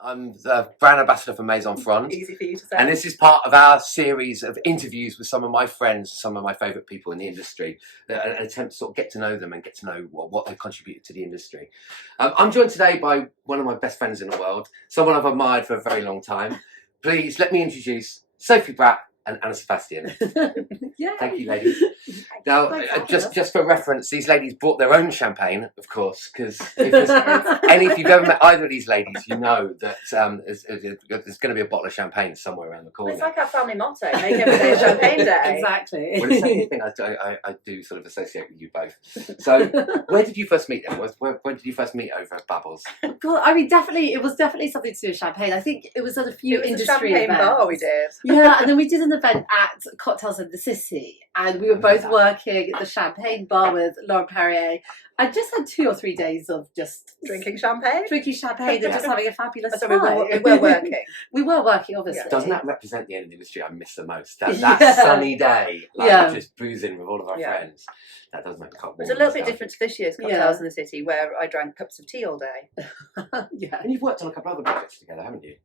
I'm the brand ambassador for Maison Front. Easy for you to say. And this is part of our series of interviews with some of my friends, some of my favourite people in the industry, an attempt to sort of get to know them and get to know what they've contributed to the industry. I'm joined today by one of my best friends in the world, someone I've admired for a very long time. Please let me introduce Sophie Bratt and Sebastian. Yeah. Thank you, ladies. Now, just for reference, these ladies brought their own champagne, of course, because if you've ever met either of these ladies, you know that there's going to be a bottle of champagne somewhere around the corner. It's like our family motto: make every day a champagne day. Exactly. Well, it's the only thing I do sort of associate with you both. So, where did you first meet them? Where did you first meet over at Bubbles? God, I mean, it was definitely something to do with champagne. I think it was at a few industry champagne events. bar we did. Yeah, and then we did an event at Cocktails in the City, and we were both working at the champagne bar with Laurent Perrier. I just had 2 or 3 days of just drinking champagne and just having a fabulous So time. we were working. We were working, obviously. Yeah. Doesn't that represent the end of the industry I miss the most? That sunny day, just boozing with all of our friends. That does make a couple. It's a little bit different to this year's Cocktails in the City, where I drank cups of tea all day. Yeah, and you've worked on a couple of other projects together, haven't you?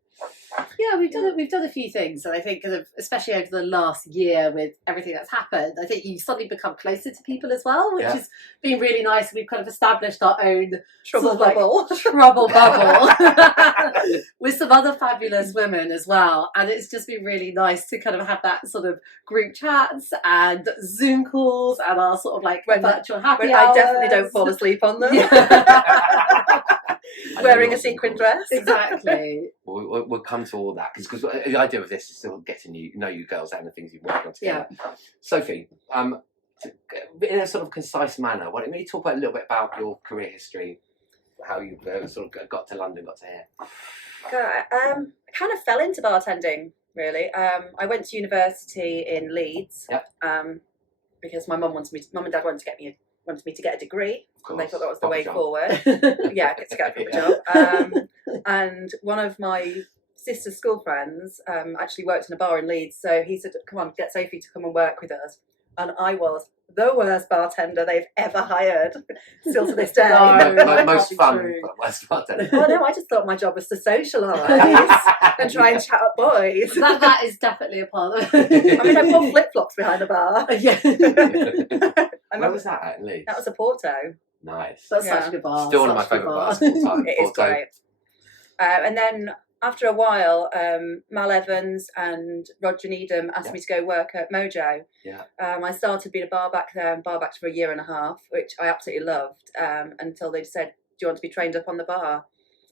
Yeah, we've done a few things, and I think kind of, especially over the last year with everything that's happened, I think you suddenly become closer to people as well, which has been really nice. We've kind of established our own trouble bubble with some other fabulous women as well, and it's just been really nice to kind of have that sort of group chats and Zoom calls and our sort of like virtual happy hours. I definitely don't fall asleep on them. Wearing a sequin dress. Exactly. We'll come to all that because the idea of this is still getting you know you girls and the things you've worked on together. Yeah. Sophie, in a sort of concise manner, why don't you talk a little bit about your career history, how you sort of got to London, got to here? I kind of fell into bartending, really. I went to university in Leeds because my mum and dad wanted me to get a degree. And they thought that was the way forward. Yeah, to get a proper job. And one of my sister's school friends actually worked in a bar in Leeds, so he said, "Come on, get Sophie to come and work with us." And I was the worst bartender they've ever hired, still to this day. Most fun, but worst bartender. Oh no, I just thought my job was to socialise and try and chat up boys. That is definitely a part of it. I mean, I wore flip-flops behind the bar. Where was that at in Leeds? That was a Porto. Nice. That's such a good bar. Still one of my favourite bars of all time. It is great. And then after a while, Mal Evans and Roger Needham asked me to go work at Mojo. Yeah. I started being a bar back there and bar backed for 1.5 years, which I absolutely loved, until they said, "Do you want to be trained up on the bar?"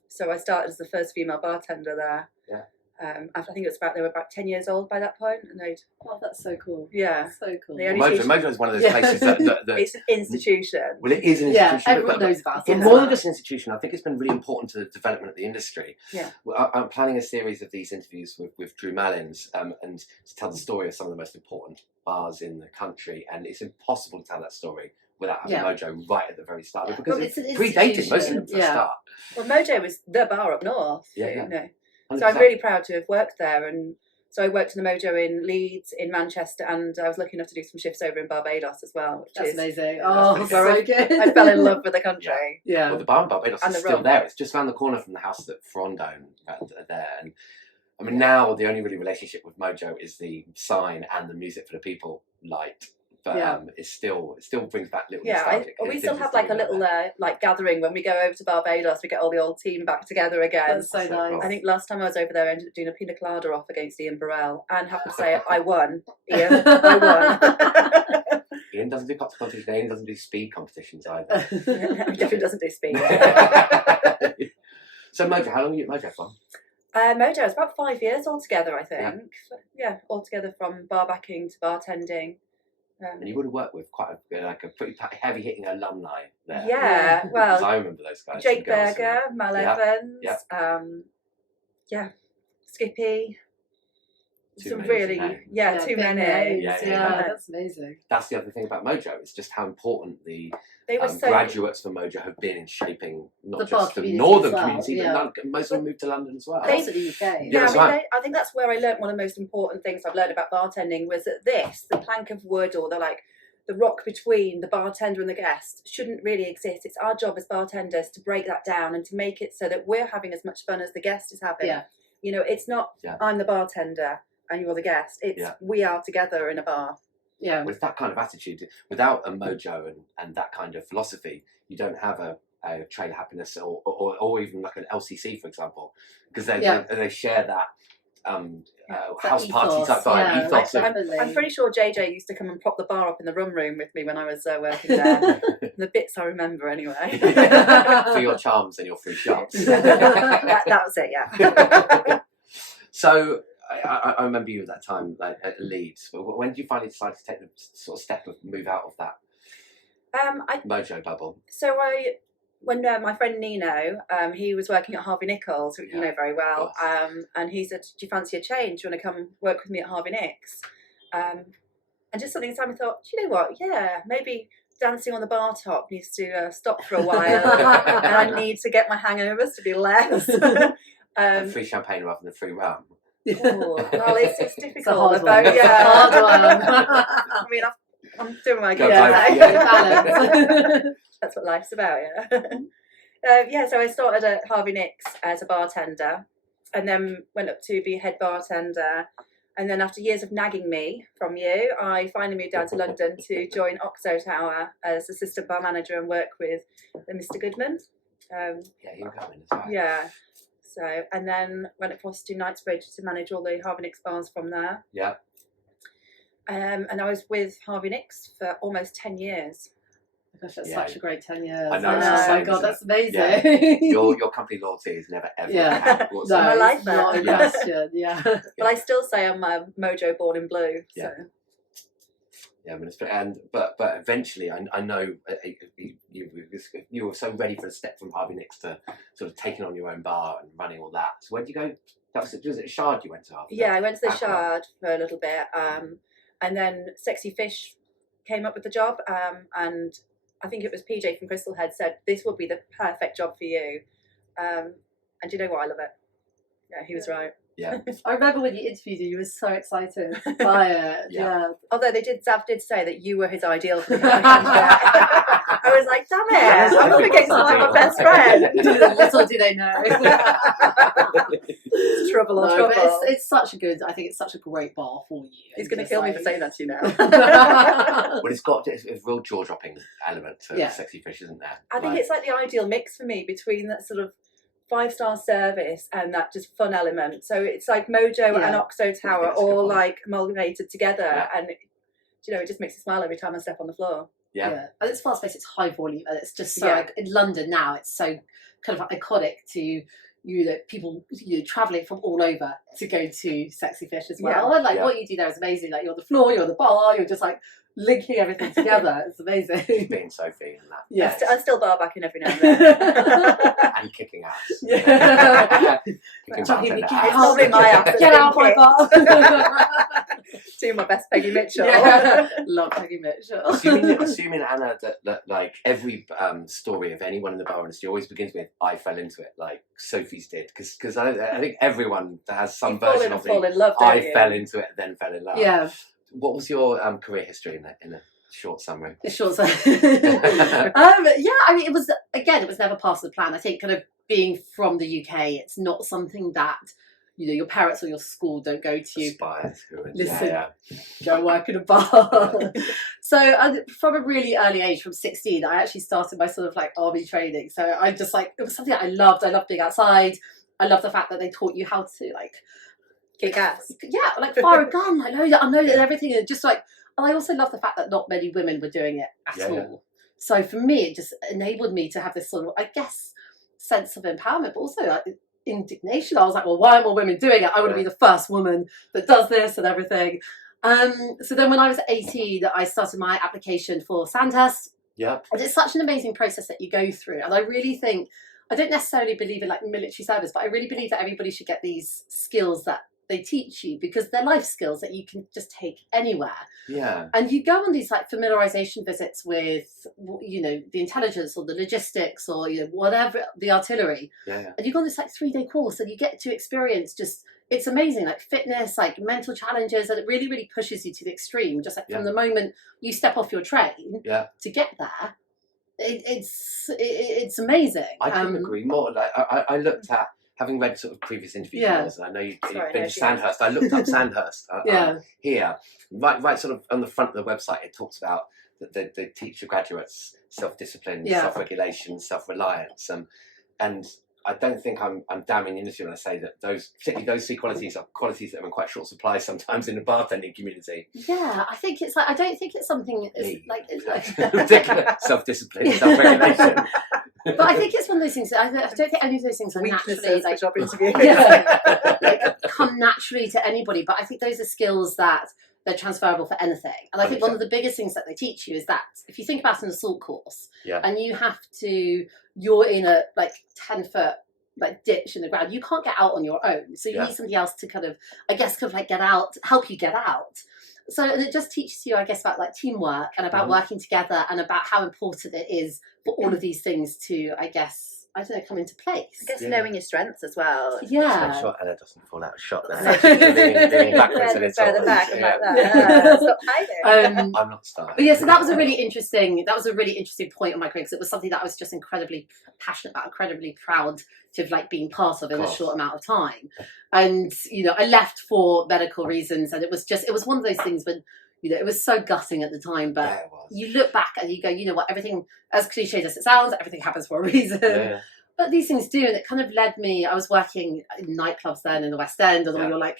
So I started as the first female bartender there. Yeah. I think they were about 10 years old by that point, and they'd. Oh, that's so cool. Yeah, so cool. Mojo is one of those places that it's an institution. Well, it is an institution. Yeah, everyone knows about it. More than just an institution, I think it's been really important to the development of the industry. Yeah, I'm planning a series of these interviews with Drew Mallins, and to tell the story of some of the most important bars in the country, and it's impossible to tell that story without having Mojo right at the very start, because it predated most of them for the start. Well, Mojo was the bar up north. Yeah. So I'm really proud to have worked there, and so I worked in the Mojo in Leeds, in Manchester, and I was lucky enough to do some shifts over in Barbados as well. That's amazing. Oh, so good. I fell in love with the country. Yeah. Well, the bar in Barbados is still there. It's just around the corner from the house that Frondo are there. And I mean, now the only really relationship with Mojo is the sign and the music for the people light. But it still brings back little nostalgic. We still have like a little gathering when we go over to Barbados. We get all the old team back together again. That's so nice. I think last time I was over there, I ended up doing a pina colada off against Ian Burrell, and have to say I won. Ian, I won. Ian doesn't do cocktail competitions. Ian doesn't do speed competitions either. He definitely doesn't do speed. So Mojo, how long were you at Mojo for? Mojo was about 5 years altogether, I think. Yeah, altogether from bar backing to bartending. And you would have worked with quite a pretty heavy hitting alumni there. Yeah, well, because I remember those guys. Jake Berger, Mal Evans, Skippy. Too many. That's amazing. That's the other thing about Mojo. It's just how important the graduates from Mojo have been in shaping not just the northern community, but most of them moved to London as well. Also the UK. I think that's where I learnt one of the most important things I've learned about bartending was that the plank of wood or the the rock between the bartender and the guest shouldn't really exist. It's our job as bartenders to break that down and to make it so that we're having as much fun as the guest is having. Yeah. You know, it's not I'm the bartender and you're the guest. It's we are together in a bar. Yeah. With that kind of attitude, without a mojo and that kind of philosophy, you don't have a trailer happiness or even like an LCC, for example, because they share that house party type vibe. Ethos. I'm pretty sure JJ used to come and prop the bar up in the rum room with me when I was working there. The bits I remember anyway. For your charms and your free shots. that was it, yeah. So I remember you at that time, like at Leeds. When did you finally decide to take the sort of step of move out of that mojo bubble? So when my friend Nino, he was working at Harvey Nichols, which you know very well, and he said, "Do you fancy a change? Do you want to come work with me at Harvey Nicks?" And just something inside me thought, "Do you know what? Yeah, maybe dancing on the bar top needs to stop for a while, and I need to get my hangovers to be less." Free champagne rather than free rum. Oh, well, it's difficult. It's a hard one. I mean, I'm doing my good. Balance. That's what life's about, yeah. So I started at Harvey Nicks as a bartender, and then went up to be head bartender. And then after years of nagging me from you, I finally moved down to London to join Oxo Tower as assistant bar manager and work with Mr. Goodman. You're coming as well. Yeah. So, and then went across to Knightsbridge to manage all the Harvey Nicks bars from there. Yeah. And I was with Harvey Nicks for almost 10 years. Gosh, that's such a great 10 years. I know. Oh my God, that's amazing. Yeah. Your company loyalty is never ever My life there. Not a question. Yeah. But I still say I'm a mojo born in blue. Yeah. So. Yeah, but eventually, I know you were so ready for a step from Harvey Nicks to sort of taking on your own bar and running all that. So where did you go? Was it Shard you went to after? Yeah, I went to the Shard for a little bit, and then Sexy Fish came up with the job, and I think it was PJ from Crystal Head said this would be the perfect job for you, and you know what, I love it. Yeah, he was right. Yeah. I remember when you interviewed you were so excited by it. Yeah. Although Zav did say that you were his ideal for the I was like, damn it, I'm up against my best friend. Little do they know. Trouble. It's such a good, I think it's such a great bar for you. He's going to kill me for saying that to you now. Well, it's got a real jaw-dropping element to Sexy Fish, isn't there? I think it's like the ideal mix for me between that sort of 5-star service and that just fun element. So it's like Mojo and Oxo Tower all like amalgamated together, and it just makes me smile every time I step on the floor. Yeah. And it's fast paced, it's high volume, and it's just so like in London now it's so kind of iconic to people travelling from all over to go to Sexy Fish as well. And like what you do there is amazing. Like you're on the floor, you're on the bar, you're just like linking everything together. It's amazing. Being Sophie and that. Yeah. I'm still bar backing every now and then. And kicking ass. Yeah. It's probably my ass. Get out of my bar. Doing my best Peggy Mitchell. Love Peggy Mitchell. Assuming Anna that like every story of anyone in the bar industry always begins with "I fell into it," like Sophie's did, because I think everyone has some version of fall in love, I fell into it, then fell in love. Yeah. What was your career history in a short summary? A short summary. I mean, it was never part of the plan. I think kind of being from the UK, it's not something that your parents or your school don't go to you. Aspire to. Listen, go work in a bar. So from a really early age, from 16, I actually started my sort of like army training. So I just like, it was something that I loved. I loved being outside. I loved the fact that they taught you how to like kick ass. Yeah, like fire a gun. I know that everything. And just like, and I also love the fact that not many women were doing it at all. Yeah. So for me, it just enabled me to have this sort of, I guess, sense of empowerment, but also like indignation. I was like, well, why aren't more women doing it? I want to be the first woman that does this and everything. So then when I was 18, I started my application for Sandhurst. Yeah. And it's such an amazing process that you go through. And I really think, I don't necessarily believe in like military service, but I really believe that everybody should get these skills that they teach you, because they're life skills that you can just take anywhere. Yeah. And you go on these like familiarization visits with, the intelligence or the logistics or whatever, the artillery. Yeah. And you go on this like 3-day course, and you get to experience just it's amazing, like fitness, like mental challenges, and it really, really pushes you to the extreme. Just like from the moment you step off your train to get there, it's amazing. I couldn't agree more. Like I looked at, having read sort of previous interviews of yours, and I know you've been to Sandhurst. I looked up Sandhurst here, right sort of on the front of the website. It talks about the teacher graduates self-discipline, self-regulation, self-reliance, and I don't think I'm damning the industry when I say that particularly those three qualities are qualities that are in quite short supply sometimes in the bartending community. Yeah, I think it's like, I don't think it's something it's like ridiculous. Self-discipline, self-regulation. But I think it's one of those things. I don't think any of those things are naturally like job interview. come naturally to anybody. But I think those are skills that they're transferable for anything. And I think one of the biggest things that they teach you is that if you think about an assault course, and you're in a like 10-foot like ditch in the ground, you can't get out on your own. So you need somebody else to kind of like get out, help you get out. So and it just teaches you, I guess, about like teamwork and about working together and about how important it is for all of these things to, I guess, I don't know, come into place. I guess knowing your strengths as well. Just make sure Ella doesn't fall out of shot there. Doing backwards and it's further back and like that. Stop hiding. I'm not starting. But yeah, so that was a really interesting point on my career, because it was something that I was just incredibly passionate about, incredibly proud to have like been part of in a short amount of time. And I left for medical reasons, and it was one of those things when it was so gutting at the time, but you look back and you go, you know what, everything, as cliche as it sounds, everything happens for a reason. Yeah. But these things do, and it kind of led me. I was working in nightclubs then in the West End, and all your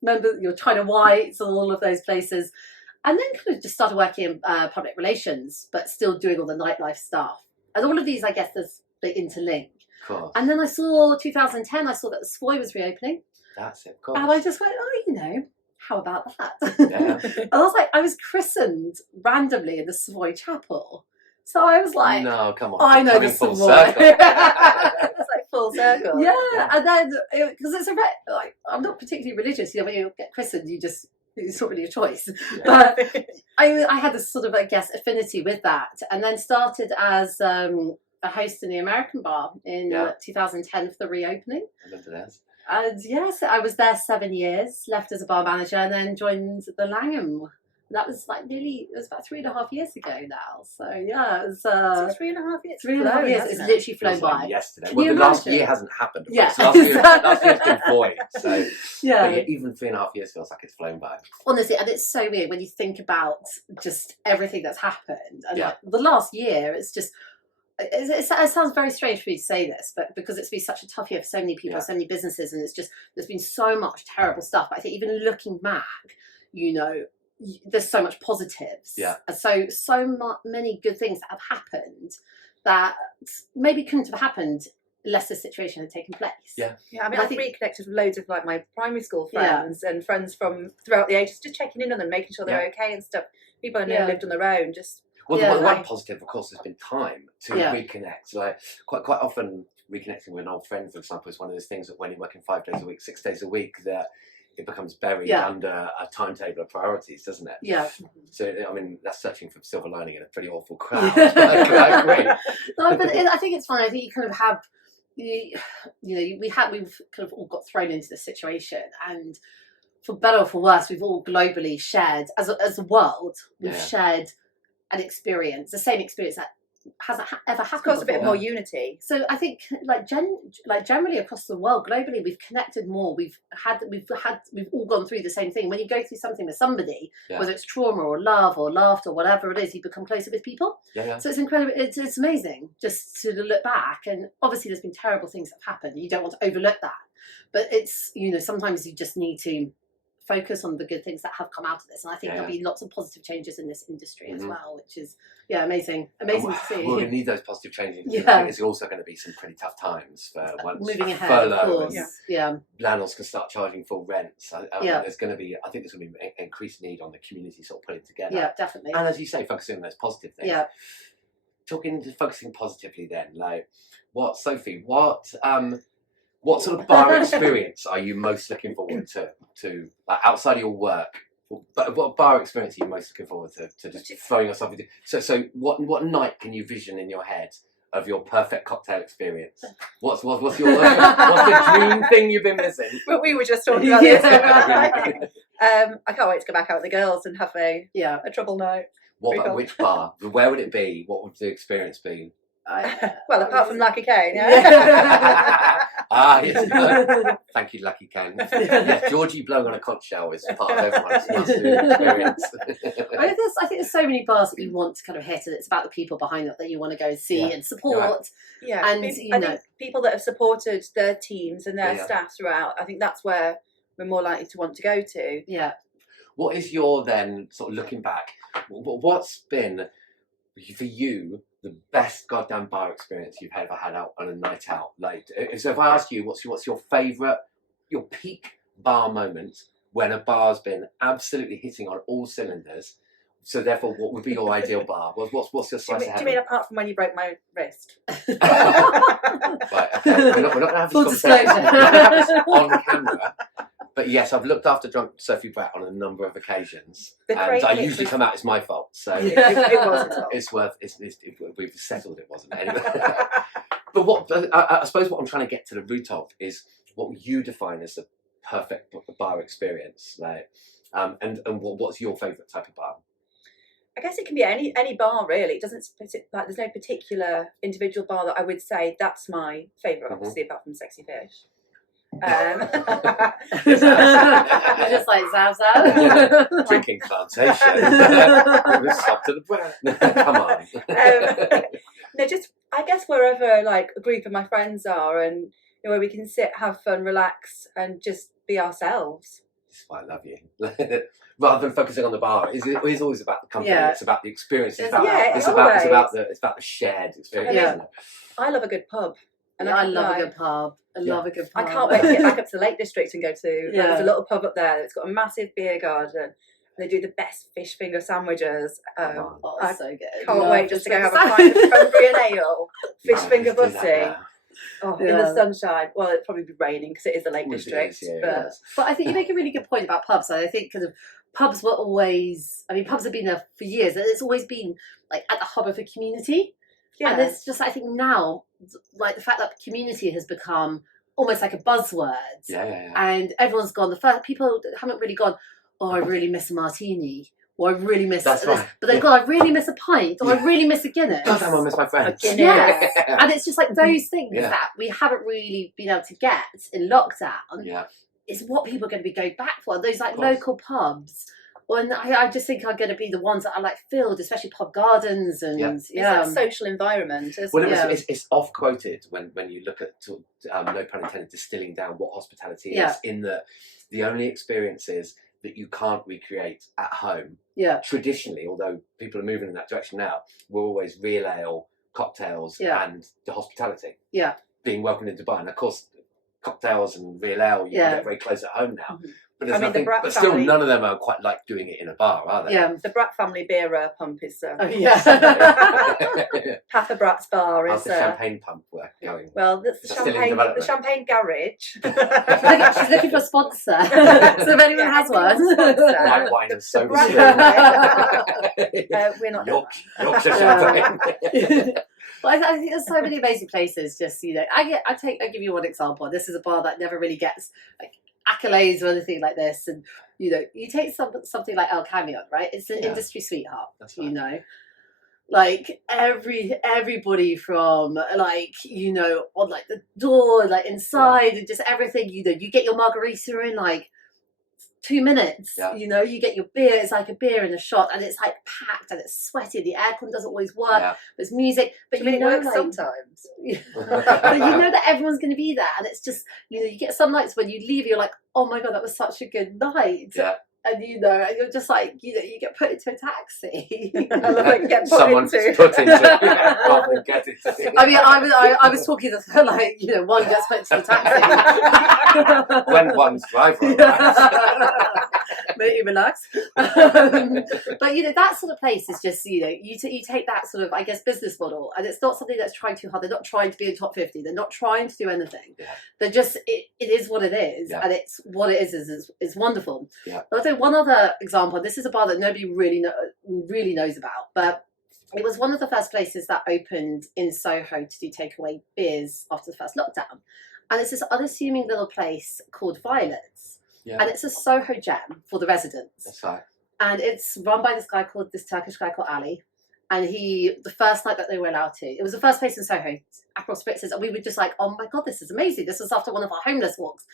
remember your China Whites, all of those places, and then kind of just started working in public relations, but still doing all the nightlife stuff. And all of these, I guess, they interlink. Cool. And then I saw 2010. I saw that the Savoy was reopening. That's it. Of course. And I just went, how about that? And I was christened randomly in the Savoy Chapel. So I was like, no, come on. I know the Savoy. It's like full circle. Yeah. And then, because it's a bit, like, I'm not particularly religious. When you get christened, it's not really a choice. But I had this sort of, I guess, affinity with that. And then started as a host in the American Bar in 2010 for the reopening. I remember that. And yes, I was there 7 years, left as a bar manager, and then joined the Langham. That was like it was about 3.5 years ago now. So yeah, it was 3.5 years. 3.5 years. It's literally flown by. Yesterday. Well, the last year hasn't happened. Yeah. So last year's been void. So even 3.5 years feels like it's flown by. Honestly, and it's so weird when you think about just everything that's happened. And like the last year, it's just. It sounds very strange for me to say this, but because it's been such a tough year for so many people, so many businesses, and it's just there's been so much terrible stuff. But I think even looking back, there's so much positives, and so many good things that have happened that maybe couldn't have happened unless this situation had taken place. Yeah. I mean, I've reconnected with loads of like my primary school friends and friends from throughout the ages, just checking in on them, making sure they're okay and stuff. People I know lived on their own, just. Well, the one positive, of course, has been time to reconnect. Like quite often, reconnecting with an old friend, for example, is one of those things that when you're working 5 days a week, 6 days a week, that it becomes buried under a timetable of priorities, doesn't it? Yeah. So I mean, that's searching for silver lining in a pretty awful crowd. I agree. No, but I think it's fine. I think you kind of have, we've kind of all got thrown into this situation, and for better or for worse, we've all globally shared as a world. We've shared an experience, the same experience that hasn't ever happened. It's caused a bit more unity. So I think, generally across the world, globally, we've connected more. We've all gone through the same thing. When you go through something with somebody, whether it's trauma or love or laughter or whatever it is, you become closer with people. So it's incredible. It's amazing just to look back. And obviously, there's been terrible things that have happened. You don't want to overlook that, but it's sometimes you just need to focus on the good things that have come out of this, and I think there'll be lots of positive changes in this industry as well, which is amazing to see. We're going to need those positive changes. I think it's also going to be some pretty tough times for once moving ahead. Furlough, of course. Landlords can start charging full rents. There's going to be, I think there's going to be an increased need on the community sort of putting together. Yeah, definitely. And as you say, focusing on those positive things. Yeah. Focusing positively then, like Sophie, what sort of bar experience are you most looking forward to outside of your work? But what bar experience are you most looking forward to just throwing yourself into? So what night can you vision in your head of your perfect cocktail experience? What's the dream thing you've been missing? But we were just talking about this. I can't wait to go back out with the girls and have a trouble night. Which bar? Where would it be? What would the experience be? Well, apart from Lucky Kane, yes. Thank you, Lucky Kane. Yes, Georgie blowing on a conch shell is part of everyone's must-do experience. I think there's so many bars that you want to kind of hit, and it's about the people behind it that you want to go and see and support. Yeah, and I think people that have supported their teams and their staff throughout, I think that's where we're more likely to want to go to. Yeah. What is your then, sort of looking back, what's been, for you, the best goddamn bar experience you've ever had out on a night out? Like, so if I ask you, what's your favourite, your peak bar moment when a bar's been absolutely hitting on all cylinders? So therefore, what would be your ideal bar? What's your slice of heaven? Do you mean apart from when you broke my wrist? Right, okay. We're not going to have this conversation. We're not going to have this on camera. But yes, I've looked after drunk Sophie Bratt on a number of occasions, and I usually come out it's my fault. So it wasn't. It's worth. We've settled it wasn't. Anyway. But I suppose what I'm trying to get to the root of is what you define as a perfect bar experience, like, and what's your favourite type of bar? I guess it can be any bar really. It doesn't like there's no particular individual bar that I would say that's my favourite. Obviously, apart from Sexy Fish. You're just like Zav Zav. Drinking plantation. Stop to the brand. Come on. No, just I guess wherever like a group of my friends are, and where we can sit, have fun, relax, and just be ourselves. That's why I love you. Rather than focusing on the bar, it is always about the company. Yeah. It's about the experience. It's about the shared experience. Yeah. Isn't it? I love a good pub. And I love a good pub. I love a good pub. I can't wait to get back up to the Lake District and go to. There's a little pub up there that's got a massive beer garden. They do the best fish finger sandwiches. So good. Can't wait just to go have a pint of Cumbrian ale, fish finger butty. In the sunshine. Well, it'd probably be raining because it is the Lake District. But I think you make a really good point about pubs. I think kind of pubs were always. I mean, pubs have been there for years, and it's always been like at the hub of a community. Yeah. And it's just, I think now, like the fact that community has become almost like a buzzword. Yeah. And everyone's gone. The first people haven't really gone, oh, I really miss a martini. Or I really miss this. Right. But they've gone, I really miss a pint. Or I really miss a Guinness. God damn, I miss my friends. Yes. And it's just like those things that we haven't really been able to get in lockdown. Yeah. Is what people are going to be going back for. Those like local pubs. And I just think are going to be the ones that are like filled, especially pub gardens and it's that social environment. It's oft quoted when you look at no pun intended distilling down what hospitality is. In that the only experiences that you can't recreate at home. Yeah. Traditionally, although people are moving in that direction now, were always real ale, cocktails, and the hospitality. Yeah. Being welcomed into bar, and of course, cocktails and real ale you can get very close at home now. Mm-hmm. But there's nothing, but still, none of them are quite like doing it in a bar, are they? Yeah, the Bratt family beer pump is. Papa Bratt's bar is. How's the champagne pump work going? Well, that's the champagne garage. She's looking for a sponsor. So if anyone has one, white wine and soda. We're not Yorkshire champagne. Well, I think there's so many amazing places. Just I give you one example. This is a bar that never really gets like accolades or anything like this, and you take something like El Camion, right? It's an industry sweetheart. That's right. Like everybody from like on like the door, like inside, and just everything. You get your margarita in like 2 minutes. You get your beer. It's like a beer in a shot, and it's like packed and it's sweaty. The aircon doesn't always work. There's music, but it works sometimes. But that everyone's going to be there, and it's just you get some nights when you leave, you're like, oh my god, that was such a good night. Yeah. And and you're just like you get put into a taxi. Someone's put into rather than get into. I mean, I was talking to like one gets put into the taxi when one's driver. Make you relax. But that sort of place is just you take that sort of, I guess, business model, and it's not something that's trying too hard. They're not trying to be in top 50. They're not trying to do anything. Yeah. They're just it is what it is, and it's what it is wonderful. Yeah. I'll say one other example. This is a bar that nobody really knows about, but it was one of the first places that opened in Soho to do takeaway beers after the first lockdown. And it's this unassuming little place called Violet's. Yeah. And it's a Soho gem for the residents. That's right. And it's run by this Turkish guy called Ali. And the first night that they were allowed to, it was the first place in Soho, Aperol Spritzers. And we were just like, oh my God, this is amazing. This was after one of our homeless walks.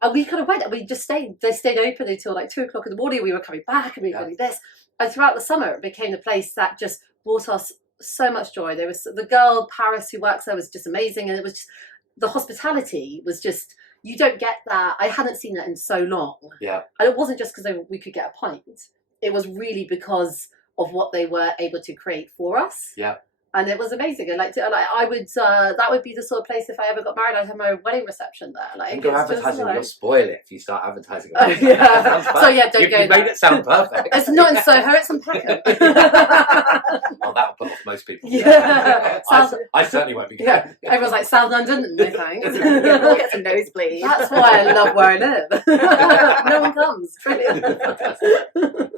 And we kind of went and we just stayed. They stayed open until like 2 o'clock in the morning. We were coming back and we were doing this. And throughout the summer, it became the place that just brought us so much joy. There was the girl, Paris, who works there was just amazing. And it was just, the hospitality was just, you don't get that. I hadn't seen that in so long. Yeah. And it wasn't just because we could get a pint. It was really because of what they were able to create for us. Yeah. And it was amazing. And I would, that would be the sort of place if I ever got married, I'd have my wedding reception there. Like, go advertising, you'll spoil it if you start advertising. Oh, yeah. So yeah, don't go. You made it sound perfect. It's not in Soho, it's in Peckham. Well, that'll put off most people. Yeah. I certainly won't be going. Yeah. Everyone's like, South London, no thanks. We'll get some nosebleeds. That's why I love where I live. No one comes. Brilliant.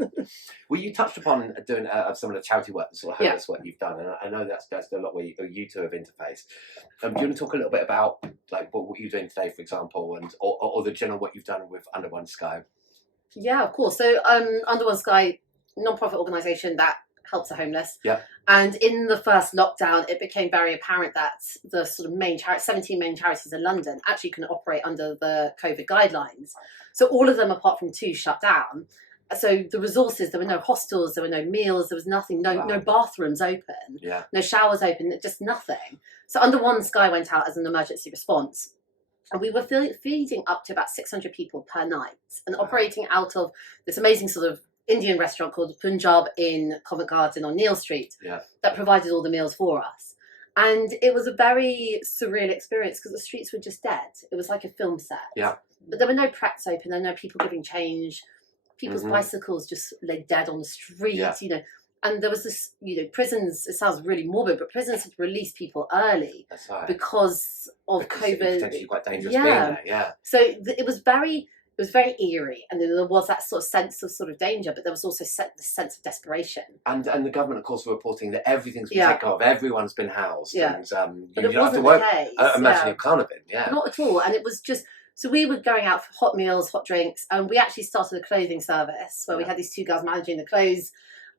Well, you touched upon doing some of the charity work, the sort of homeless work you've done, and I know that's a lot where you two have interfaced. Do you want to talk a little bit about like what you're doing today, for example, and or the general what you've done with Under One Sky? Yeah, of course. So Under One Sky, non-profit organisation that helps the homeless. Yeah. And in the first lockdown, it became very apparent that the sort of 17 main charities in London actually can operate under the COVID guidelines. So all of them, apart from 2, shut down. So the resources, there were no hostels, there were no meals, there was nothing, no bathrooms open, no showers open, just nothing. So Under One Sky went out as an emergency response. And we were feeding up to about 600 people per night and operating out of this amazing sort of Indian restaurant called Punjab in Covent Garden on Neal Street that provided all the meals for us. And it was a very surreal experience because the streets were just dead. It was like a film set. Yeah. But there were no preps open, there were no people giving change. People's bicycles just lay dead on the street, you know. And there was this, you know, prisons, it sounds really morbid, but prisons had released people early because of COVID. It was potentially quite dangerous being there, So it was very eerie, and there was that sort of sense of sort of danger, but there was also the sense of desperation. And the government, of course, were reporting that everything's been taken off, everyone's been housed, and but you it don't have to wasn't work. the case. I imagine it can't have been, Not at all, and it was just. So we were going out for hot meals, hot drinks, and we actually started a clothing service where we had these 2 girls managing the clothes,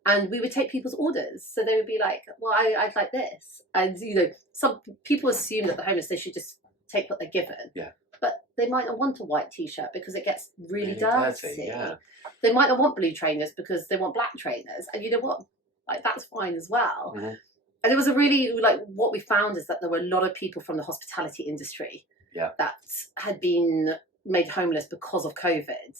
and we would take people's orders. So they would be like, well, I'd like this. And, you know, some people assume that the homeless, they should just take what they're given. Yeah. But they might not want a white T-shirt because it gets really dirty. Yeah. They might not want blue trainers because they want black trainers. And you know what? Like, that's fine as well. Mm-hmm. And it was a really, like, what we found is that there were a lot of people from the hospitality industry that had been made homeless because of COVID.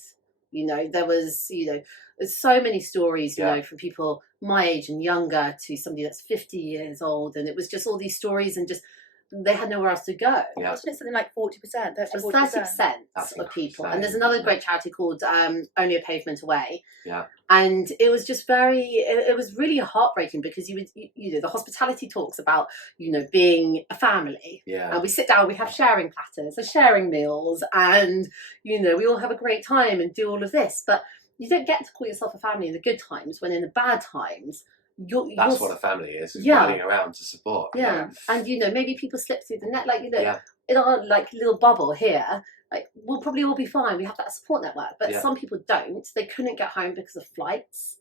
You know, there was, you know, there's so many stories, you know, from people my age and younger to somebody that's 50 years old. And it was just all these stories and just, they had nowhere else to go. Yeah. Wasn't it something like 40%? It was 30% of people. And there's another great charity called Only a Pavement Away. Yeah. And it was just it was really heartbreaking because you know, the hospitality talks about, you know, being a family. Yeah. And we sit down, we have sharing platters and sharing meals and, you know, we all have a great time and do all of this. But you don't get to call yourself a family in the good times when in the bad times, that's what a family is running around to support. And you know, maybe people slip through the net, like, you know, in our like little bubble here, like we'll probably all be fine, we have that support network, but some people don't. They couldn't get home because of flights.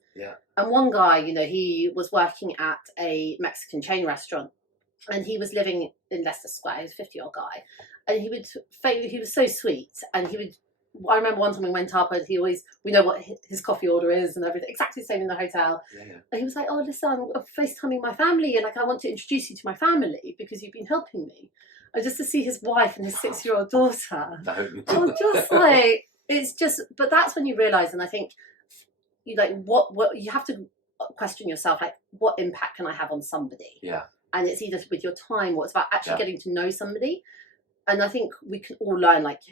And one guy, you know, he was working at a Mexican chain restaurant and he was living in Leicester Square. He was a 50-year-old guy, and he was so sweet, and I remember one time we went up and we know what his coffee order is and everything, exactly the same in the hotel. And he was like, oh, listen, I'm FaceTiming my family and like I want to introduce you to my family because you've been helping me. And just to see his wife and his 6-year-old daughter. Just like, it's just, but that's when you realise, and I think you like what you have to question yourself, like what impact can I have on somebody? And it's either with your time or it's about actually getting to know somebody. And I think we can all learn, like,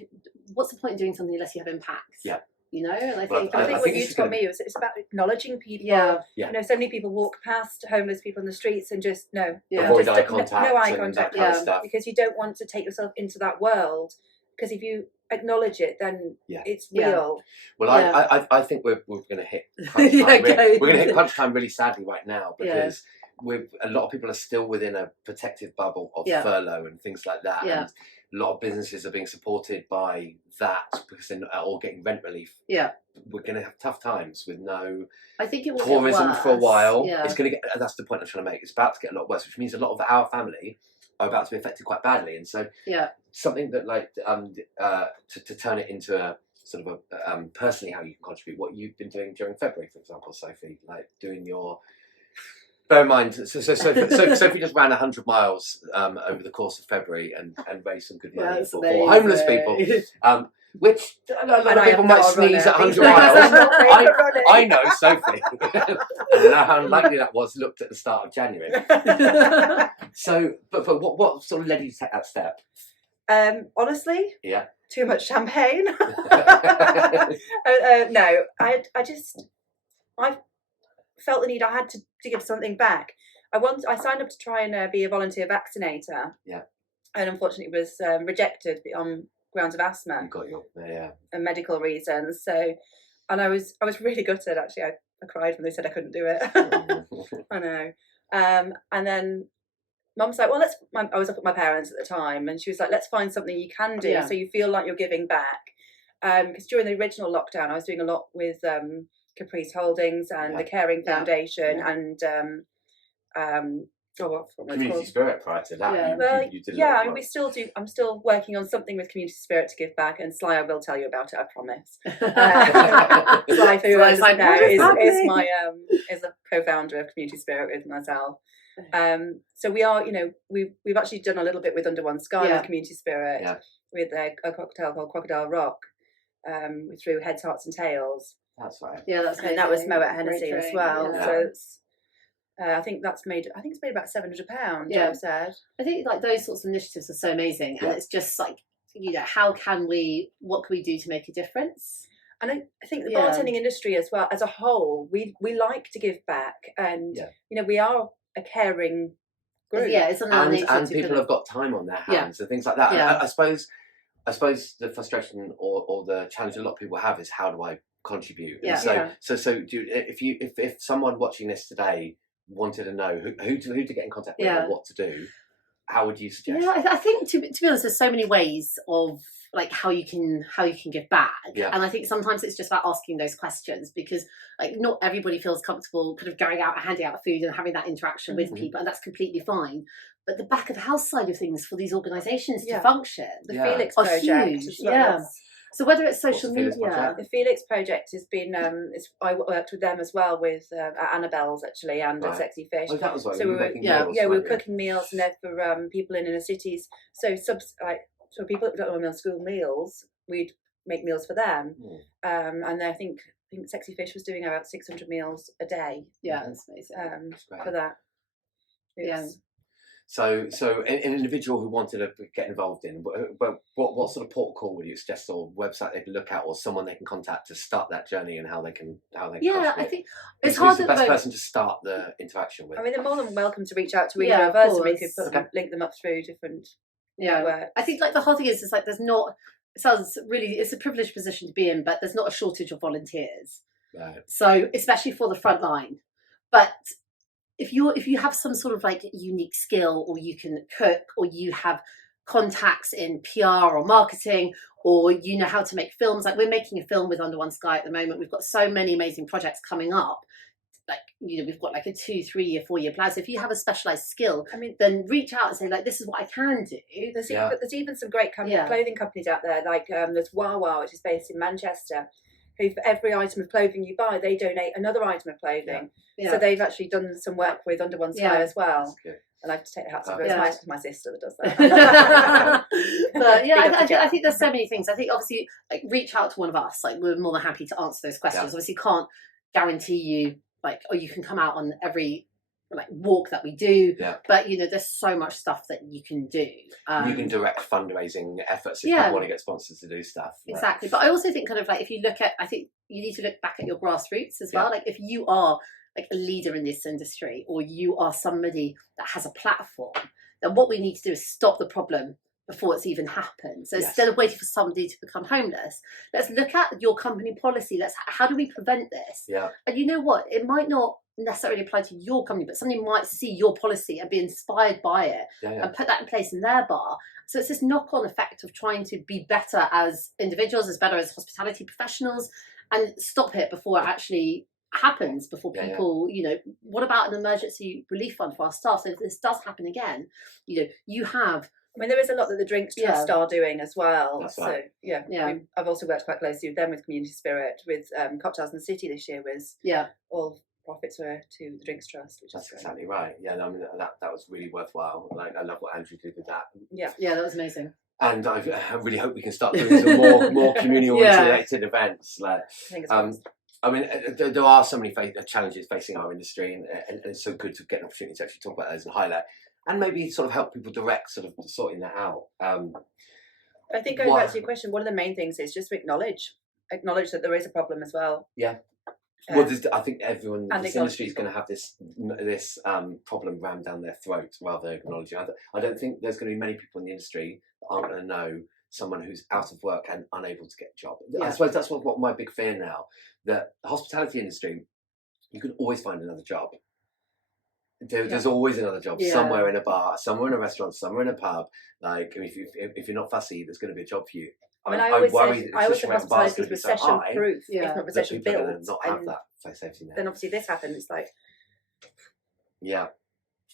what's the point in doing something unless you have impact? You know, and I think what you taught me was it's about acknowledging people. You know, so many people walk past homeless people in the streets and just avoid eye contact. No eye contact. Kind of stuff. Because you don't want to take yourself into that world. Because if you acknowledge it, then it's real. Well, I think we're going to hit crunch time. We're going to hit crunch time really sadly right now because with a lot of people are still within a protective bubble of furlough and things like that. Yeah. And a lot of businesses are being supported by that because they're all getting rent relief. Yeah. We're going to have tough times with no I think it will tourism get for a worse. while. Yeah. It's going to get. That's the point I'm trying to make. It's about to get a lot worse, which means a lot of our family are about to be affected quite badly. And so, something that to turn it into a sort of a personally how you can contribute. What you've been doing during February, for example, Sophie, like doing your. Bear in mind, so Sophie just ran 100 miles over the course of February and raised some good money for homeless people. Which a lot of people might sneeze at 100 miles. I know, Sophie. I know how unlikely that was. Looked at the start of January. So, but what sort of led you to take that step? Honestly, too much champagne. No, I felt the need. I had to give something back. I signed up to try and be a volunteer vaccinator. Yeah. And unfortunately was rejected on grounds of asthma. You got and medical reasons. So, and I was really gutted actually. I cried when they said I couldn't do it. I know. And then Mum's like, well, I was up at my parents at the time, and she was like, let's find something you can do so you feel like you're giving back. Because during the original lockdown, I was doing a lot with Caprice Holdings and the Caring Foundation and Community Spirit prior to that. You did we still do. I'm still working on something with Community Spirit to give back, and Sly, I will tell you about it. I promise. Sly, who is a co-founder of Community Spirit with myself. So we are, we've actually done a little bit with Under One Sky with Community Spirit with a cocktail called Crocodile Rock through Heads, Hearts and Tails. That's right. Yeah, that's and that was Moet Hennessy as well. Yeah. So it's, I think it's made about £700. I've said. I think like those sorts of initiatives are so amazing, and it's just like what can we do to make a difference? And I think the bartending industry as well as a whole, we like to give back, and we are a caring group. Yeah, it's and people have got time on their hands and things like that. Yeah. I suppose the frustration or the challenge a lot of people have is how do I contribute? Yeah. So if someone watching this today wanted to know who to get in contact with or what to do, how would you suggest? Yeah, I think to be honest, there's so many ways of like how you can give back, and I think sometimes it's just about asking those questions, because like not everybody feels comfortable kind of going out and handing out food and having that interaction with people, and that's completely fine. But the back of house side of things for these organisations to function, the Felix Project, huge. So whether it's social media, the Felix Project has been. I worked with them as well with Annabelle's actually and Sexy Fish. Oh, that was right. So we were cooking meals and they're for people in inner cities. So so people that don't want school meals, we'd make meals for them. And I think Sexy Fish was doing about 600 meals a day. Yeah, that's amazing. For that. So an individual who wanted to get involved in, what sort of port call would you suggest, or website they can look at, or someone they can contact to start that journey, and how they can I think it's hard. Who's the best person to start the interaction with? I mean, they're more than welcome to reach out to either of us, and we could link them up through different networks. I think like the whole thing is like there's not. It sounds really, it's a privileged position to be in, but there's not a shortage of volunteers. Right. So especially for the front line, but if you have some sort of like unique skill, or you can cook, or you have contacts in PR or marketing, or you know how to make films, like we're making a film with Under One Sky at the moment. We've got so many amazing projects coming up. Like, we've got like a 2, 3 year, 4 year plan. So if you have a specialized skill, then reach out and say like, this is what I can do. There's even some great clothing companies out there. Like there's Wawa, which is based in Manchester, who for every item of clothing you buy, they donate another item of clothing. So they've actually done some work with Under One Sky as well. And I have to take the hats off. It's my sister that does that. But I think there's so many things. I think obviously like reach out to one of us. Like we're more than happy to answer those questions. Obviously can't guarantee you like, or you can come out on every like walk that we do, but there's so much stuff that you can do. You can direct fundraising efforts if you want to get sponsors to do stuff. Exactly. But I also think kind of like if you look at, I think you need to look back at your grassroots as well. Like if you are like a leader in this industry, or you are somebody that has a platform, then what we need to do is stop the problem before it's even happened. So Yes. instead of waiting for somebody to become homeless, let's look at your company policy. How do we prevent this? Yeah. And you know what? It might not necessarily apply to your company, but somebody might see your policy and be inspired by it and put that in place in their bar. So it's this knock-on effect of trying to be better as individuals, as better as hospitality professionals, and stop it before it actually happens, before people, you know, what about an emergency relief fund for our staff? So if this does happen again, you know, you have... I mean, there is a lot that the Drinks Trust are doing as well. That's so, right. I mean, I've also worked quite closely with them with Community Spirit, with Cocktails in the City this year was all profits were to the Drinks Trust, which That's is great. exactly right. Yeah, I mean, that was really worthwhile. Like, I love what Andrew did with that. Yeah, that was amazing. And I really hope we can start doing some more community-oriented events. Like, I mean, there are so many challenges facing our industry, and it's so good to get an opportunity to actually talk about those and highlight, and maybe sort of help people direct sort of sorting that out. I think going back to your question, one of the main things is just to acknowledge that there is a problem as well. Yeah. Well, I think everyone in this industry is people. going to have this problem rammed down their throat rather than acknowledging. I don't think there's going to be many people in the industry that aren't going to know someone who's out of work and unable to get a job. I suppose that's what my big fear now, that the hospitality industry, you can always find another job. There's always another job somewhere in a bar, somewhere in a restaurant, somewhere in a pub. Like, if you're not fussy, there's going to be a job for you. I mean, I always say hospitality is recession-proof, if not recession-built. Not have that safety net. Then obviously this happened. It's like,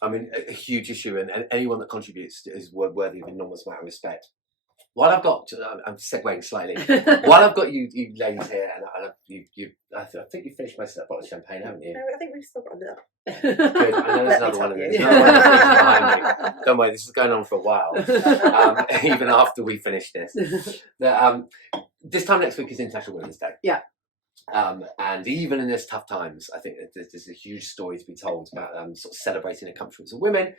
I mean, a huge issue, and anyone that contributes is worthy of an enormous amount of respect. While I've got, I'm segueing slightly. While I've got you ladies here, and I think you finished most of that bottle of champagne, haven't you? no, I think we've still got a little. Good. I know there's another one of these. Don't worry, this is going on for a while, even after we finish this. This time next week is International Women's Day. Yeah. And even in this tough times, I think there's a huge story to be told about sort of celebrating accomplishments of women,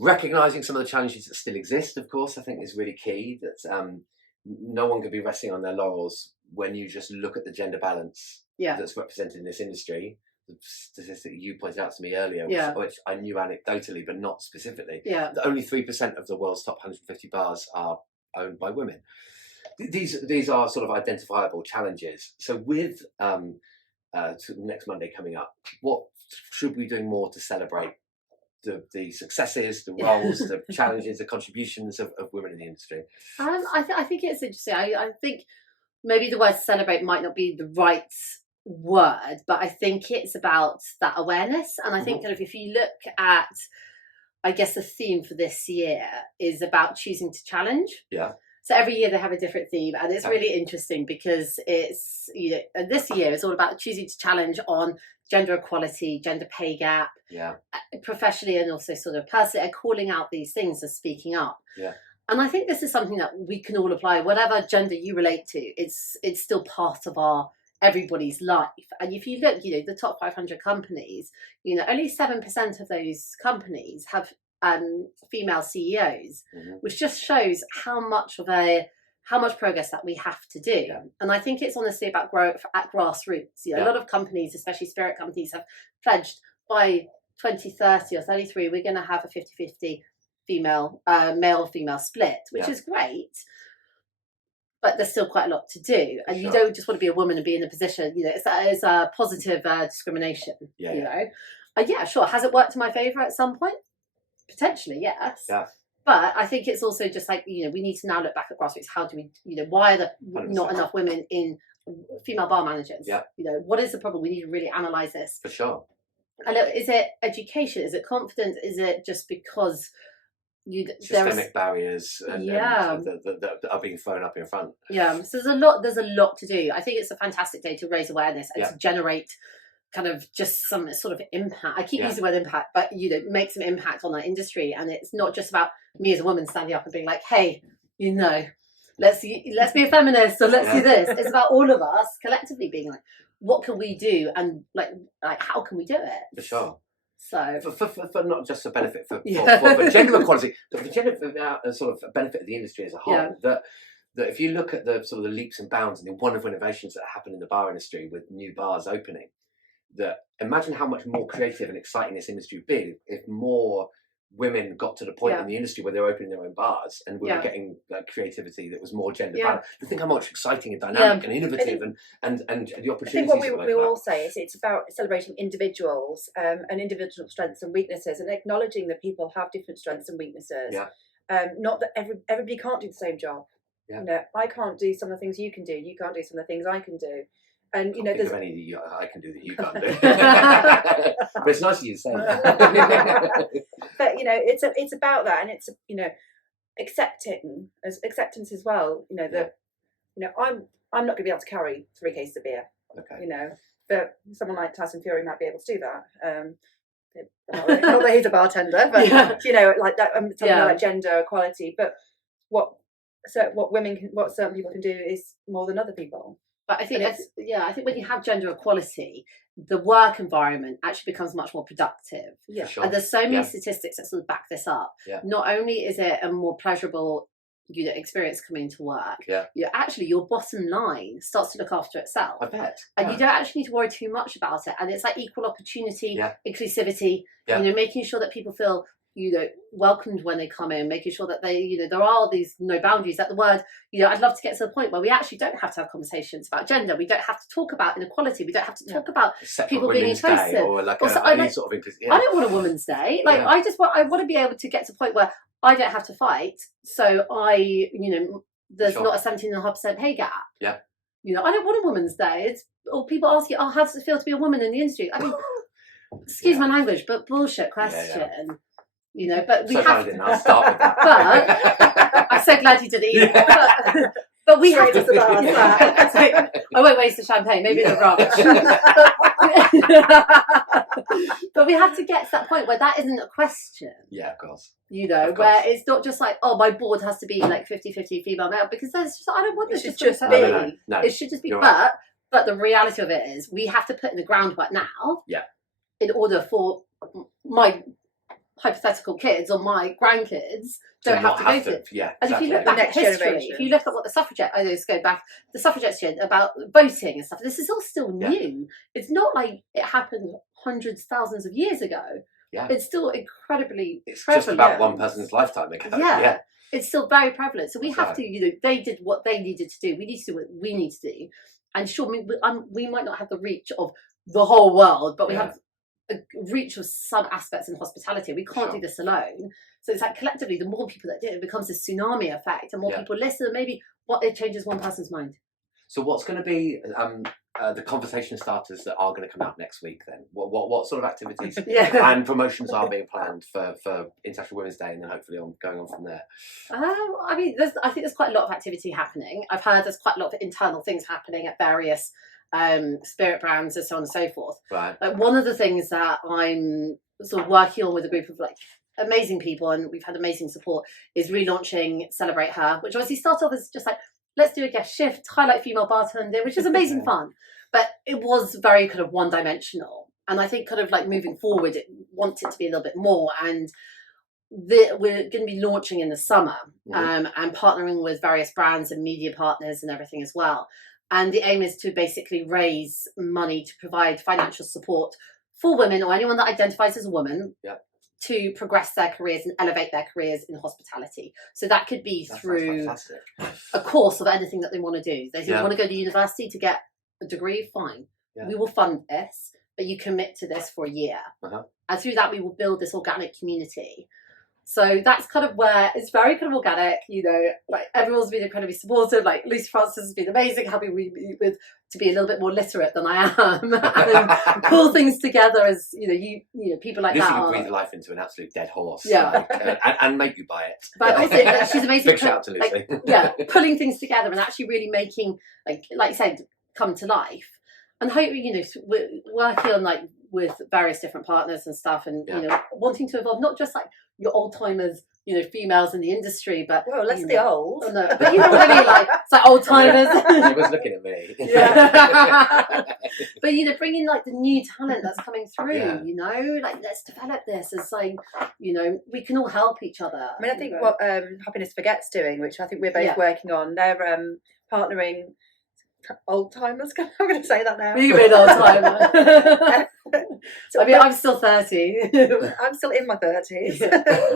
recognising some of the challenges that still exist. Of course, I think is really key. That no one can be resting on their laurels when you just look at the gender balance that's represented in this industry. The statistic you pointed out to me earlier, which I knew anecdotally but not specifically, that only 3% of the world's top 150 bars are owned by women. These are sort of identifiable challenges. So with next Monday coming up, what should we be doing more to celebrate the successes, the roles, the challenges, the contributions of women in the industry? I think it's interesting. I think maybe the word celebrate might not be the right word, but I think it's about that awareness. And I think kind of if you look at, I guess the theme for this year is about choosing to challenge. Yeah. So every year they have a different theme, and it's really interesting because it's, you know, and this year it's all about choosing to challenge on gender equality, gender pay gap, professionally and also sort of personally, and calling out these things and speaking up. Yeah. And I think this is something that we can all apply, whatever gender you relate to. It's still part of everybody's life. And if you look, you know, the top 500 companies, you know, only 7% of those companies have female CEOs, which just shows how much progress that we have to do. And I think it's honestly about growth at grassroots. You know, a lot of companies, especially spirit companies, have pledged by 2030 or 33 we're going to have a 50-50 male-female split, which is great, but there's still quite a lot to do. And you don't just want to be a woman and be in a position, you know, it's a positive discrimination. You know, sure, has it worked in my favour at some point? Potentially, yes. But I think it's also just like, you know, we need to now look back at grassroots. How do we, you know, why are there not enough women in female bar managers? You know, what is the problem? We need to really analyse this. For sure. And is it education? Is it confidence? Is it just because systemic barriers that are being thrown up in front? So there's a lot to do. I think it's a fantastic day to raise awareness and to generate kind of just some sort of impact. I keep using the word impact, but you know, make some impact on that industry. And it's not just about me as a woman standing up and being like, hey, you know, let's be a feminist, or let's do this. It's about all of us collectively being like, what can we do, and like how can we do it? For sure. So for not just a benefit for gender equality, but for gender sort of benefit of the industry as a whole. That if you look at the sort of the leaps and bounds and the wonderful innovations that happen in the bar industry with new bars opening, that imagine how much more creative and exciting this industry would be if more women got to the point Yeah. in the industry where they were opening their own bars, and we were Yeah. getting like creativity that was more gender Yeah. balanced. To think how much exciting and dynamic and innovative and the I opportunities. think what we that will all say is it's about celebrating individuals and individual strengths and weaknesses, and acknowledging that people have different strengths and weaknesses. Yeah. Not that everybody can't do the same job. Yeah. You know, I can't do some of the things you can do. You can't do some of the things I can do. And you know, think there's of any that I can do that you can't do. But it's nice of you to say that. But you know, it's about that, and it's, you know, acceptance as well. You know, that you know, I'm not going to be able to carry 3 cases of beer. Okay. You know, but someone like Tyson Fury might be able to do that. Not that he's a bartender, but you know, like that, something like gender equality. But what certain people can do is more than other people. But I think I think when you have gender equality, the work environment actually becomes much more productive. Yeah. Sure. And there's so many statistics that sort of back this up. Yeah. Not only is it a more pleasurable experience coming to work, actually your bottom line starts to look after itself. I bet. And you don't actually need to worry too much about it. And it's like equal opportunity, inclusivity, you know, making sure that people feel, you know, welcomed when they come in, making sure that they, you know, there are these no boundaries. That the word, you know, I'd love to get to the point where we actually don't have to have conversations about gender. We don't have to talk about inequality. We don't have to talk about people being inclusive. Or like any sort of inclusive. I don't want a woman's day. Like I want to be able to get to a point where I don't have to fight. So there's not a 17.5% pay gap. Yeah. You know, I don't want a woman's day. Or people ask you, oh, how does it feel to be a woman in the industry? I mean, excuse my language, but bullshit question. Yeah. You know, but we have to. I'll start with that. But I'm so glad you didn't either. But we have to. I won't waste the champagne. Maybe the rum. But we have to get to that point where that isn't a question. Yeah, of course. You know, where it's not just like, oh, my board has to be like 50-50 female male, because there's just, I don't want this to just be. No. It should just be. But the reality of it is, we have to put in the groundwork now. Yeah. In order for my hypothetical kids or my grandkids don't have to go through it. Yeah, and if you look back at history, if you look at what the suffragettes did about voting and stuff, this is all still new. It's not like it happened hundreds, thousands of years ago. Yeah. It's still incredibly prevalent. Just about one person's lifetime ago. Yeah. It's still very prevalent. So we have to, you know, they did what they needed to do. We need to do what we need to do. And sure, we might not have the reach of the whole world, but we have a reach of some aspects in hospitality. We can't do this alone. So it's like collectively, the more people that do it, becomes a tsunami effect, and more people listen, and maybe it changes one person's mind. So what's going to be the conversation starters that are going to come out next week then? What sort of activities and promotions are being planned for International Women's Day, and then hopefully going on from there? I mean, I think there's quite a lot of activity happening. I've heard there's quite a lot of internal things happening at various spirit brands and so on and so forth. Right. Like one of the things that I'm sort of working on with a group of like amazing people, and we've had amazing support, is relaunching Celebrate Her, which obviously started off as just like, let's do a guest shift, highlight female bartender, which is amazing fun. But it was very kind of one-dimensional. And I think kind of like moving forward, it wants it to be a little bit more. And we're going to be launching in the summer and partnering with various brands and media partners and everything as well. And the aim is to basically raise money to provide financial support for women or anyone that identifies as a woman to progress their careers and elevate their careers in hospitality. So that could be through a course of anything that they want to do. They want to go to university to get a degree, fine. We will fund this, but you commit to this for a year. And through that, we will build this organic community. So that's kind of where it's very kind of organic, you know, like everyone's been incredibly supportive. Like Lucy Francis has been amazing, helping me to be a little bit more literate than I am and pull things together as, you know, people like Lucy that. Lucy breathe life into an absolute dead horse. Yeah. And make you buy it. But also, like, she's amazing. Big shout out to Lucy. Pulling things together and actually really making, like you said, come to life. And hopefully, you know, we're working on like with various different partners and stuff, and you know, wanting to involve not just like your old timers, you know, females in the industry, but let's be old. No, but you know what I mean, like it's like old timers. She was looking at me. But you know, bringing like the new talent that's coming through. You know, like let's develop this as like, you know, we can all help each other. I mean, I think what Happiness Forget's doing, which I think we're both working on, they're partnering old timers. I'm going to say that now. You can be an old timer. So I mean, I'm still 30. I'm still in my 30s.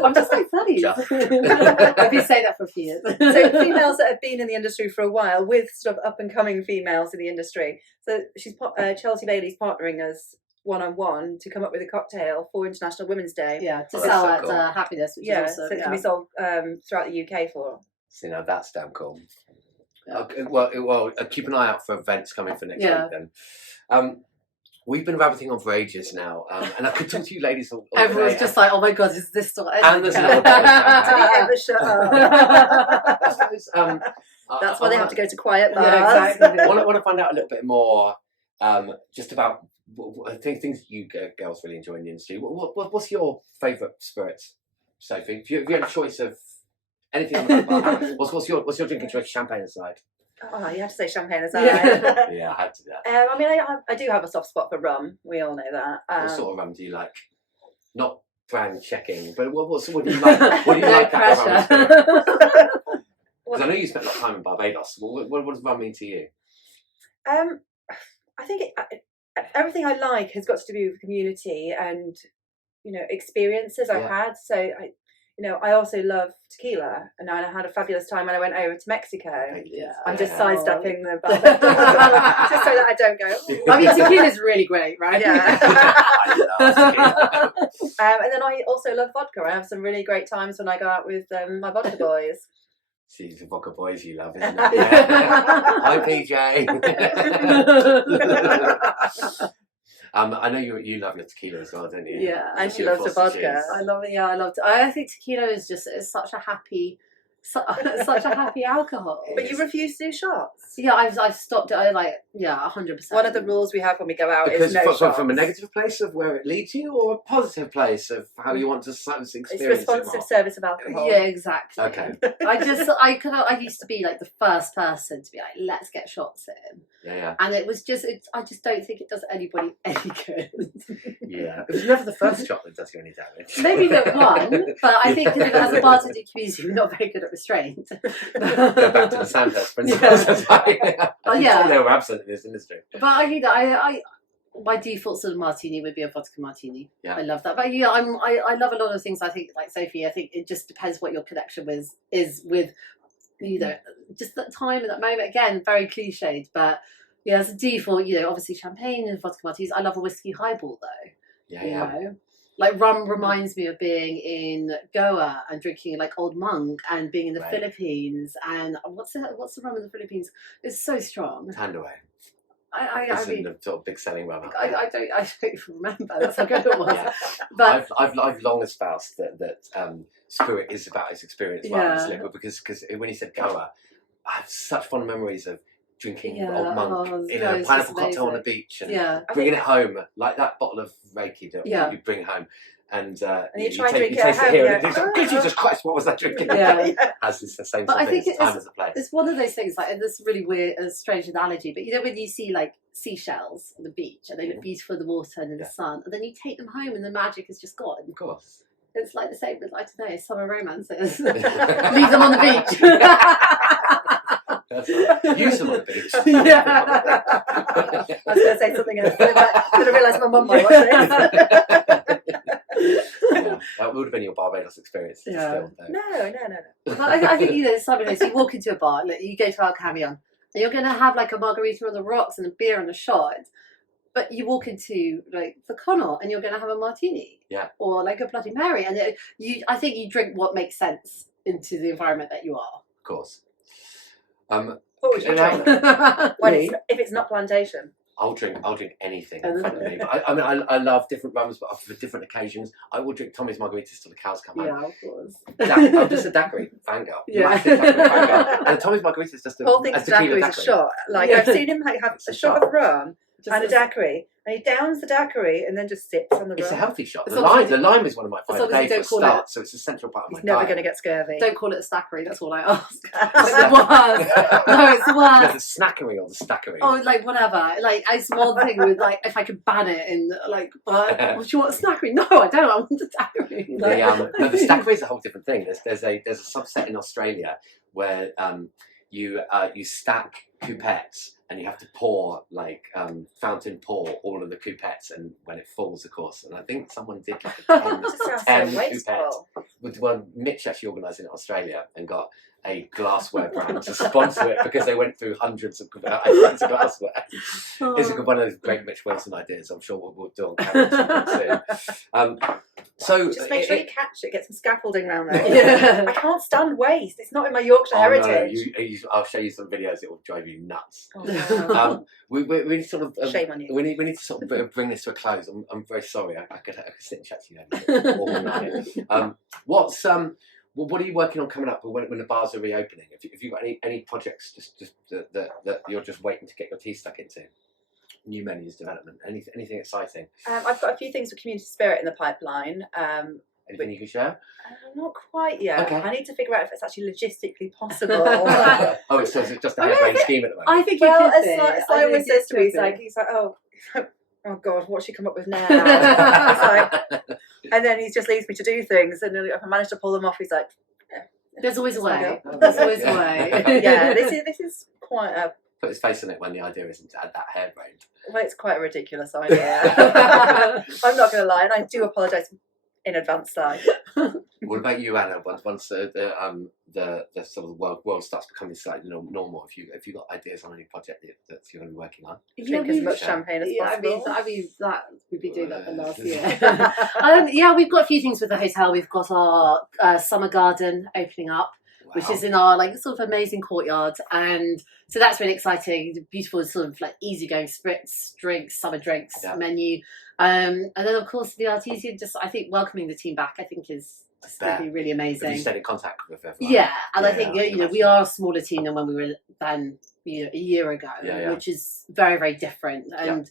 I'm just like 30. I've been saying that for a few years. So females that have been in the industry for a while, with sort of up and coming females in the industry. So Chelsea Bailey's partnering us one-on-one to come up with a cocktail for International Women's Day. Yeah, to Oh, sell that's so at cool. Happiness, which Yeah, is awesome. so it can be sold throughout the UK for. See, now that's damn cool. Yeah. Okay, well, keep an eye out for events coming for next week then. We've been rabbiting on for ages now, and I could talk to you ladies all Everyone's day. just like, oh my god, is this still ending? And there's another bottle of Did champagne. he ever shut up? I suppose, That's why they have to go to quiet bars. Yeah, exactly. I want to find out a little bit more just about things that you girls really enjoy in the industry. What's your favourite spirits, Sophie? If you had a choice of anything on the bar, what's your drinking choice, champagne aside? Oh, you have to say champagne aside. Yeah, I had to do that. I mean, I do have a soft spot for rum. We all know that. What sort of rum do you like? Not brand checking, but what do you like? What do you No like about rum? pressure. Because I know you spent a lot of time in Barbados. What does rum mean to you? I think everything I like has got to do with community and experiences I've had. So I also love tequila, and I had a fabulous time when I went over to Mexico. Yeah, I'm just sidestepping the just so that I don't go. I mean, tequila's really great, right? Yeah. I love tequila. And then I also love vodka. I have some really great times when I go out with my vodka boys. See, the vodka boys you love, isn't it? Yeah. Hi, PJ. I know you love your tequila as well, don't you? Yeah, and she loves the vodka. I love it. Yeah, I loved it. I think tequila is such a happy, such a happy alcohol. But you refuse to do shots. Yeah, I've stopped it. 100%. One of the rules we have when we go out Because is no shots. from a negative place of where it leads you, or a positive place of how you want to experience It's responsive it. service of alcohol. Yeah, exactly. Okay. I used to be like the first person to be like, let's get shots in. Yeah. And it was just, I just don't think it does anybody any good. Yeah. It was never the first shot that does you any damage. Maybe not one, but I think as a bartender community, we're not very good at restraint. Go back to the Sandhurst principles. Yeah. They were absent in this industry. But I my default sort of martini would be a vodka martini. Yeah. I love that. But yeah, I love a lot of things. I think, like Sophie, I think it just depends what your connection is with, just that time at that moment. Again, very cliched, but yeah, as a default, obviously champagne and vodka martinis. I love a whiskey highball though. Yeah. Like rum reminds me of being in Goa and drinking like Old Monk and being in the Philippines. And what's the rum in the Philippines? It's so strong. Tandaway. I mean, the sort of big selling rum. I don't even remember. That's how good it was. Yeah. But I've long espoused that spirit is about its experience rather than liquor, because when you said Goa, I have such fond memories of drinking Old Monk in a pineapple cocktail on the beach and bringing it home, like that bottle of Reiki that you bring home. And you try and drink it taste at it here, home, and it's like, Jesus Christ, what was that drinking? Yeah. Has this the same But sort of I think thing, time as a place. it's one of those things, like, this really weird, strange analogy, but when you see like seashells on the beach and they look beautiful in the water and in the sun, and then you take them home and the magic is just gone. Of course. It's like the same with, I don't know, summer romances. Leave them on the beach. That's right. Use them on the beach. Yeah. I was going to say something else, but I didn't realise my mum might watch it. Yeah, that would have been your Barbados experience. Yeah. Still, No. But I think, some days you walk into a bar, like, you go to El Camion, and you're going to have like a margarita on the rocks and a beer and a shot. But you walk into like the Connaught and you're going to have a martini, or like a Bloody Mary, and I think you drink what makes sense into the environment that you are. Of course. What would you drink? If it's not plantation? I'll drink anything in front of me. But I love different rums, but for different occasions. I will drink Tommy's margaritas till the cows come home. Yeah, of course. I'm just a daiquiri fangirl. Yeah. Massive daiquiri fangirl. And Tommy's margaritas is just a Whole thing is daiquiri is a shot. Like, I've seen him have a shot of rum and a daiquiri, and he downs the daiquiri and then just sips on the rum. It's a healthy shot. As The long as lime is one of my as long favourite as you days don't for call start, so it's a central part of my He's never diet. going to get scurvy. Don't call it a stackery, that's all I ask. It's worse. No, it's worse. The snackery or the stackery? Oh, like, whatever. Like, it's one thing with, like, if I could ban it in, like, but do you want a snackery? No, I don't. I want a daiquiri. No, the stackery is a whole different thing. There's a subset in Australia where you stack coupettes, and you have to pour like fountain pour all of the coupettes, and when it falls, of course. And I think someone did like a 10, That sounds 10 so wasteful. with one. Mitch actually organised it in Australia and got a glassware brand to sponsor it because they went through hundreds of glassware. It's one of those great Mitch Wilson ideas. I'm sure we'll do on camera soon. So Just make sure you catch it. Get some scaffolding around there. Yeah. I can't stand waste. It's not in my Yorkshire heritage. No, I'll show you some videos. It will drive you nuts. Oh, no. We sort of Shame on you. we need to sort of bring this to a close. I'm very sorry. I could sit and chat to you all night. What are you working on coming up when the bars are reopening? Have you got any projects just that you're just waiting to get your teeth stuck into? New menus development, anything exciting? I've got a few things with community spirit in the pipeline. Anything you can share? Not quite yet. Okay. I need to figure out if it's actually logistically possible. Oh, so it's just a harebrained scheme at the moment. I think Well, it could be. it's I always think says it to me, could he's like, oh God, what's she come up with now? It's like, and then he just leaves me to do things, and then if I manage to pull them off, he's like, There's always a way. Oh, There's always yeah. a way. yeah, this is quite a Put his face on it when the idea isn't to add that harebrained. well, it's quite a ridiculous idea. I'm not going to lie, and I do apologise in advance, though. What about you, Anna? Once the sort of world starts becoming slightly normal, if you got ideas on any project that you're going to be working on? Drink as much champagne as possible. I mean that we've been doing that for last year. Yeah, we've got a few things with the hotel. We've got our summer garden opening up, which is in our like sort of amazing courtyard, and so that's really exciting. Beautiful sort of like easygoing spritz drinks, summer drinks menu, and then of course the artesian. Just I think welcoming the team back, I think is going to be really amazing. Have you stayed in contact with everyone? Yeah, and I think we are a smaller team than when we were then a year ago, which is very, very different and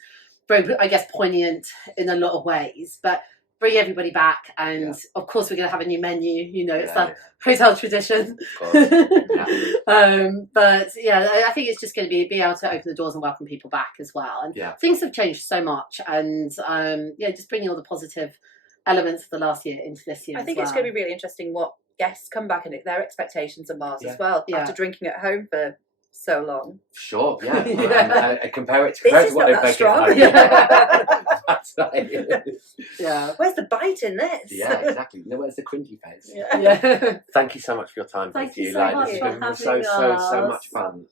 very, I guess, poignant in a lot of ways. But bring everybody back, and of course we're going to have a new menu. It's the hotel tradition. Of course. But I think it's just going to be able to open the doors and welcome people back as well. And things have changed so much, and just bringing all the positive elements of the last year into this year. I think it's going to be really interesting what guests come back and their expectations of bars as well after drinking at home for so long. Sure, compare it to This is what not they that strong. bake at home. That's right. Where's the bite in this? Yeah, exactly. Where's the cringy face? Yeah. Thank you so much for your time. Thank you you. so much This for has been having so us. much fun.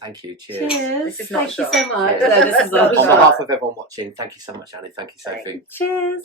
Thank you. Cheers. Cheers. This is not Thank you short. so much. Cheers. No, this is not On short. behalf of everyone watching, thank you so much, Annie. Thank you, Sophie. Cheers.